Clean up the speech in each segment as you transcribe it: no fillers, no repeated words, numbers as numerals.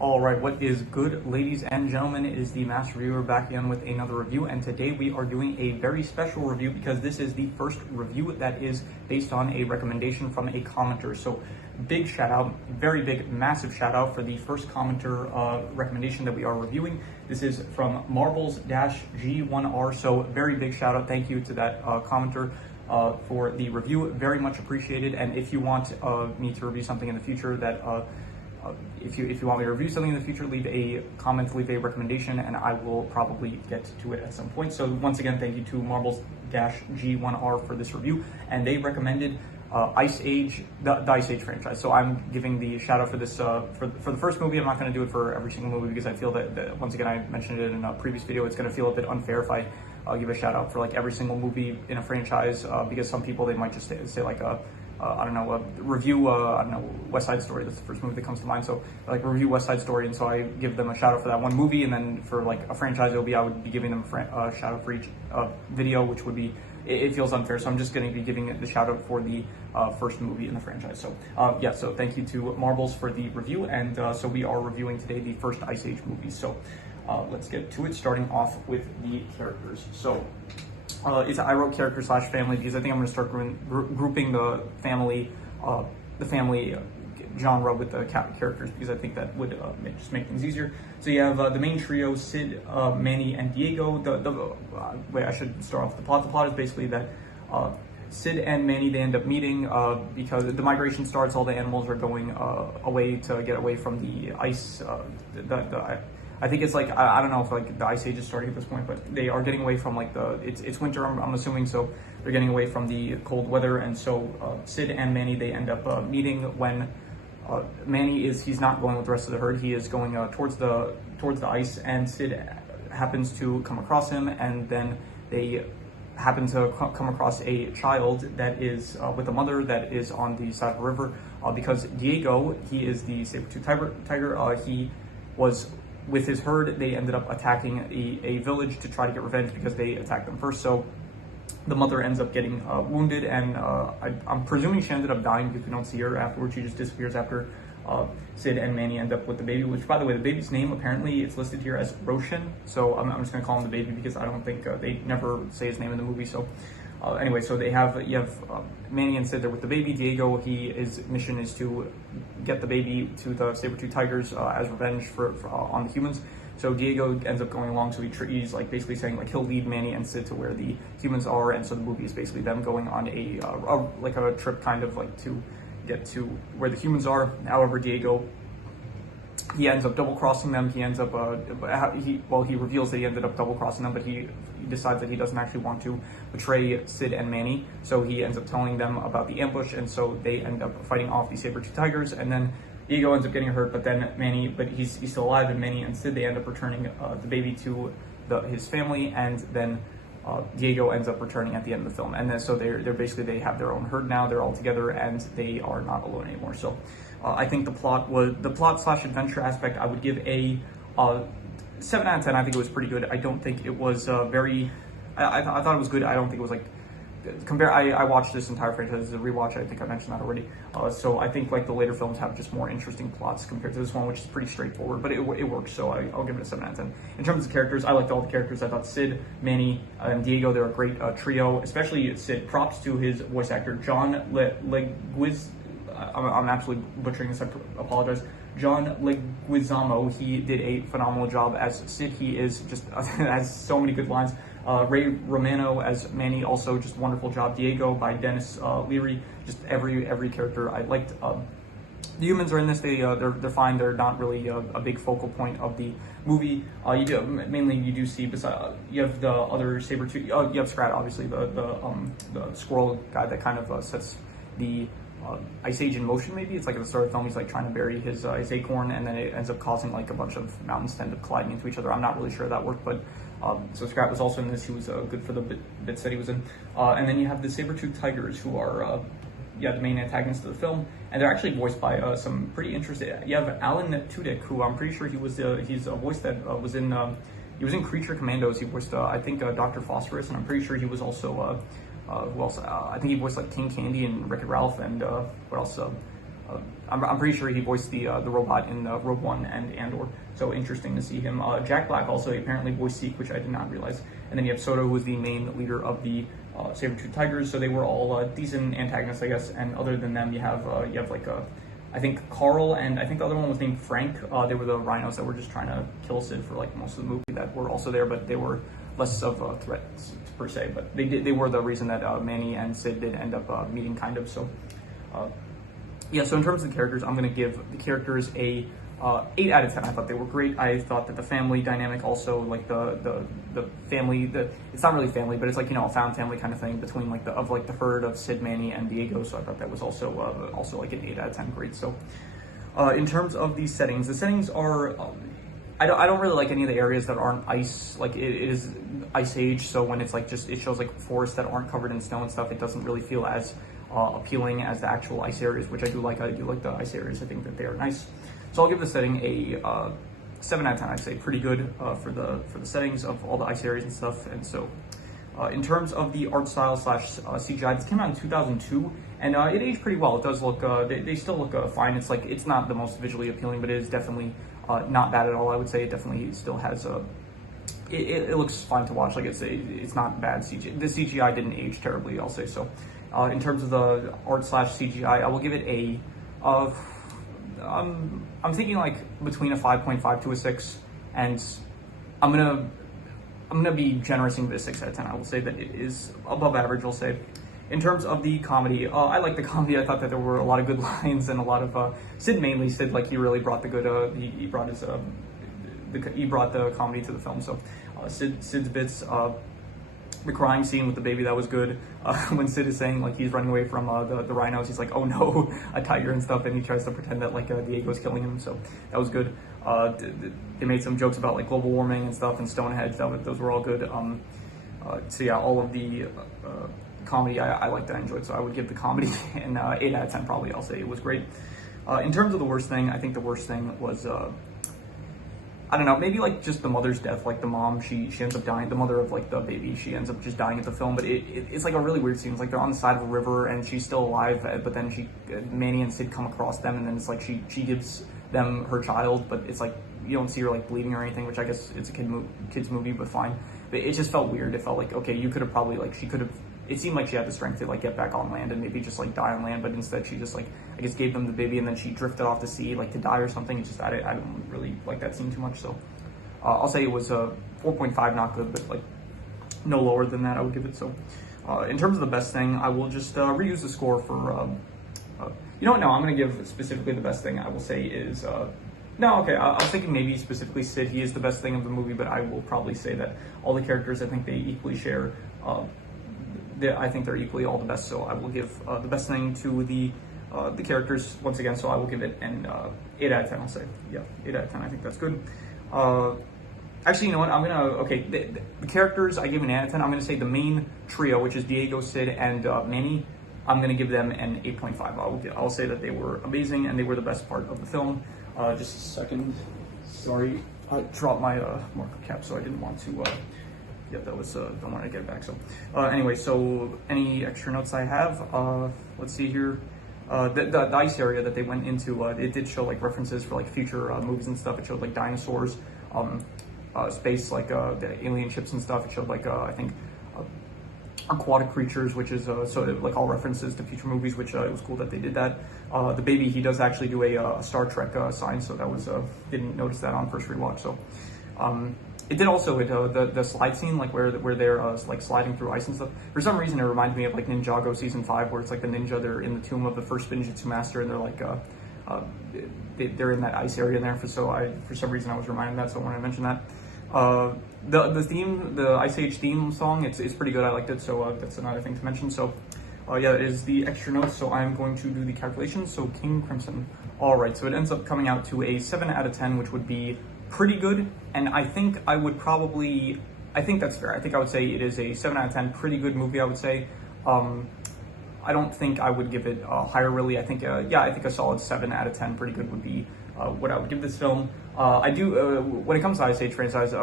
All right, what is good, ladies and gentlemen? It is the Master Reviewer back again with another review, and today we are doing a very special review because this is the first review that is based on a recommendation from a commenter. So big shout out, very big, massive shout out for the first commenter recommendation that we are reviewing. This is from Marbles-G1R, so very big shout out. Thank you to that commenter for the review, very much appreciated. And if you want me to review something in the future that if you want me to review something in the future, leave a comment, leave a recommendation, and I will probably get to it at some point. So once again, thank you to Marbles-G1R for this review, and they recommended Ice Age, the Ice Age franchise. So I'm giving the shout out for this for the first movie. I'm not going to do it for every single movie because I feel that once again, I mentioned it in a previous video, it's going to feel a bit unfair if I give a shout out for like every single movie in a franchise because some people, they might just say like I don't know, review, I don't know, West Side Story. That's the first movie that comes to mind. So like review West Side Story, and so I give them a shout out for that one movie, and then for like a franchise, I would be giving them a shout out for each video, which would be, it feels unfair. So I'm just going to be giving the shout out for the first movie in the franchise. So yeah, so thank you to Marbles for the review, and so we are reviewing today the first Ice Age movie. So let's get to it, starting off with the characters. So I wrote character / family because I think I'm going to start grouping the family genre with the characters, because I think that would just make things easier. So you have the main trio: Sid, Manny, and Diego. Wait, I should start off with the plot. The plot is basically that Sid and Manny, they end up meeting because the migration starts. All the animals are going away to get away from the ice. I think it's like, I don't know if like the Ice Age is starting at this point, but they are getting away from like it's winter, I'm assuming, so they're getting away from the cold weather. And so Sid and Manny, they end up meeting when Manny he's not going with the rest of the herd. He is going towards the ice, and Sid happens to come across him, and then they happen to come across a child that is with a mother that is on the side of the river, because Diego, he is the saber-tooth tiger. He was with his herd. They ended up attacking a village to try to get revenge because they attacked them first. So the mother ends up getting wounded, and I'm presuming she ended up dying because we don't see her afterwards. She just disappears after Sid and Manny end up with the baby, which, by the way, the baby's name, apparently it's listed here as Roshan. So I'm just going to call him the baby because I don't think they never say his name in the movie. So anyway, so you have Manny and Sid there with the baby. Diego, his mission is to get the baby to the saber-tooth tigers as revenge for on the humans. So Diego ends up going along. So he's like basically saying like he'll lead Manny and Sid to where the humans are, and so the movie is basically them going on a trip, kind of like to get to where the humans are. However, Diego, he ends up double-crossing them. He ends up, he reveals that he ended up double-crossing them, but he decides that he doesn't actually want to betray Sid and Manny. So he ends up telling them about the ambush, and so they end up fighting off the saber-tooth tigers, and then Diego ends up getting hurt, but then Manny, but he's still alive, and Manny and Sid, they end up returning the baby to his family, and then Diego ends up returning at the end of the film. And then so they're basically, they have their own herd now, they're all together, and they are not alone anymore. So I think the plot / adventure aspect, I would give a 7 out of 10. I think it was pretty good. I don't think it was very, I thought it was good. I don't think it was like, I watched this entire franchise as a rewatch. I think I mentioned that already. So I think like the later films have just more interesting plots compared to this one, which is pretty straightforward, but it works. So I'll give it a 7 out of 10. In terms of characters, I liked all the characters. I thought Sid, Manny, and Diego, they're a great trio, especially Sid. Props to his voice actor, John Leguizamo. I'm absolutely butchering this, I apologize. John Leguizamo, he did a phenomenal job as Sid. He is just has so many good lines. Ray Romano as Manny, also just wonderful job. Diego by Dennis Leary, just every character I liked. The humans are in this. They're fine. They're not really a big focal point of the movie. You do see, besides you have the other saber-tooth. You have Scrat, obviously, the squirrel guy that kind of sets the Ice Age in motion. Maybe it's like at the start of the film, he's like trying to bury his acorn, and then it ends up causing like a bunch of mountains to end up colliding into each other. I'm not really sure that worked, but so Scrat was also in this. He was good for the bits that he was in. And then you have the saber-tooth tigers, who are the main antagonists of the film, and they're actually voiced by some pretty interesting. You have Alan Tudyk, who I'm pretty sure he's a voice that was in Creature Commandos. He voiced I think Dr. Phosphorus, and I'm pretty sure he was also who else? I think he voiced like King Candy and Wreck-It Ralph, and what else? I'm pretty sure he voiced the robot in Rogue One and Andor, so interesting to see him. Jack Black also apparently voiced Zeke, which I did not realize. And then you have Soto, who is the main leader of the Saber-Tooth Tigers, so they were all decent antagonists, I guess. And other than them, you have like I think Carl, and I think the other one was named Frank. They were the rhinos that were just trying to kill Sid for like most of the movie that were also there, but they were less of a threat per se. But they were the reason that Manny and Sid did end up meeting, kind of. So yeah, so in terms of the characters, I'm going to give the characters a 8 out of 10. I thought they were great. I thought that the family dynamic also, like the family, it's not really family, but it's like, you know, a found family kind of thing between like the herd of Sid, Manny, and Diego. So I thought that was also like an 8 out of 10 grade. So in terms of the settings are, I don't really like any of the areas that aren't ice. Like it is Ice Age, so when it's like just, it shows like forests that aren't covered in snow and stuff, it doesn't really feel as appealing as the actual ice areas, which I do like. I do like the ice areas. I think that they are nice. So I'll give the setting a 7 out of 10. I'd say pretty good for the settings of all the ice areas and stuff. And so in terms of the art style slash CGI, this came out in 2002, and it aged pretty well. It does look, they still look fine. It's like, it's not the most visually appealing, but it is definitely not bad at all. I would say it definitely still has it looks fine to watch. Like it's not bad CGI. The CGI didn't age terribly, I'll say. So in terms of the art slash CGI, I will give it a I'm thinking like between a 5.5 to a 6, and I'm gonna be generous and give it a 6 out of 10. I will say that it is above average, I'll say. In terms of the comedy, I like the comedy. I thought that there were a lot of good lines and a lot of Sid, mainly Sid, like he really brought the good. He brought his he brought the comedy to the film. So Sid's bits. The crying scene with the baby, that was good. When Sid is saying like he's running away from the rhinos, he's like, oh no, a tiger and stuff, and he tries to pretend that like Diego's killing him. So that was good. They made some jokes about like global warming and stuff and Stonehenge. Those were all good. So yeah, all of the comedy I liked, I enjoyed. So I would give the comedy an 8 out of 10 probably. I'll say it was great. In terms of the worst thing, I think the worst thing was I don't know, maybe like just the mother's death. Like the mom, she ends up dying. The mother of like the baby, she ends up just dying at the film. But it's like a really weird scene. It's like they're on the side of a river and she's still alive, but then Manny and Sid come across them, and then it's like she gives them her child, but it's like you don't see her like bleeding or anything, which I guess it's a kid's movie, but fine. But it just felt weird. It felt like, okay, you could have probably like, she could have, it seemed like she had the strength to like get back on land and maybe just like die on land, but instead she just like, I guess gave them the baby and then she drifted off to sea like to die or something. It's just, I don't really like that scene too much. So I'll say it was a 4.5, not good, but like no lower than that I would give it. So in terms of the best thing, I will just reuse the score for, you know what, no, I'm going to give specifically the best thing I will say is, no, okay, I was thinking maybe specifically Sid, he is the best thing of the movie, but I will probably say that all the characters, I think they equally share, I think they're equally all the best, so I will give the best thing to the characters once again, so I will give it an 8 out of 10, I'll say. Yeah, 8 out of 10, I think that's good. Actually, you know what, I'm going to, okay, the characters, I give an 8 out of 10, I'm going to say the main trio, which is Diego, Sid, and Manny, I'm going to give them an 8.5. I'll say that they were amazing, and they were the best part of the film. Just a second, sorry, I dropped my marker cap, so I didn't want to, yeah, that was, don't want to get it back, so. Anyway, so any extra notes I have, let's see here. The ice area that they went into, it did show like references for like future movies and stuff. It showed like dinosaurs, space, like the alien ships and stuff. It showed like, I think, aquatic creatures, which is so like all references to future movies, which it was cool that they did that. The baby, he does actually do a Star Trek sign, so that was didn't notice that on first rewatch. So it did also the slide scene, like where they're like sliding through ice and stuff. For some reason, it reminded me of like Ninjago season 5, where it's like the ninja, they're in the tomb of the first Spinjitzu master, and they're like they're in that ice area there. For some reason I was reminded of that, so I wanted to mention that. The theme, the Ice Age theme song, it's pretty good. I liked it, so that's another thing to mention. So yeah, it is the extra notes, so I'm going to do the calculations. So King Crimson, all right, so it ends up coming out to a 7 out of 10, which would be pretty good, and I think I would probably, I think that's fair. I think I would say it is a 7 out of 10, pretty good movie, I would say. I don't think I would give it higher, really. I think, yeah, I think a solid 7 out of 10, pretty good, would be what I would give this film. I do, when it comes to Ice Age franchise,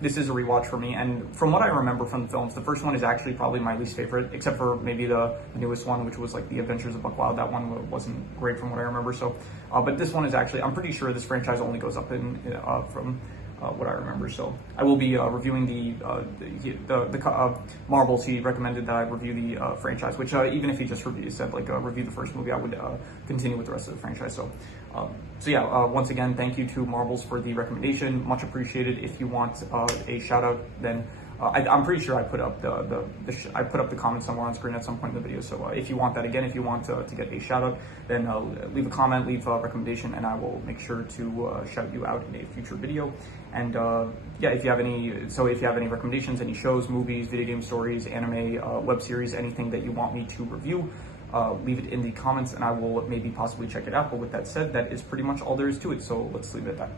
this is a rewatch for me, and from what I remember from the films, the first one is actually probably my least favorite, except for maybe the newest one, which was like The Adventures of Buck Wild. That one wasn't great from what I remember, so, but this one is actually, I'm pretty sure this franchise only goes up from what I remember. So I will be reviewing the Marbles. He recommended that I review the franchise, which even if he just said like review the first movie, I would continue with the rest of the franchise. So yeah, once again, thank you to Marbles for the recommendation. Much appreciated. If you want a shout out, then I'm pretty sure I put up I put up the comment somewhere on screen at some point in the video. So if you want that again, if you want to get a shout out, then leave a comment, leave a recommendation, and I will make sure to shout you out in a future video. And yeah, if you have any recommendations, any shows, movies, video game stories, anime, web series, anything that you want me to review, leave it in the comments, and I will maybe possibly check it out. But with that said, that is pretty much all there is to it. So let's leave it at that.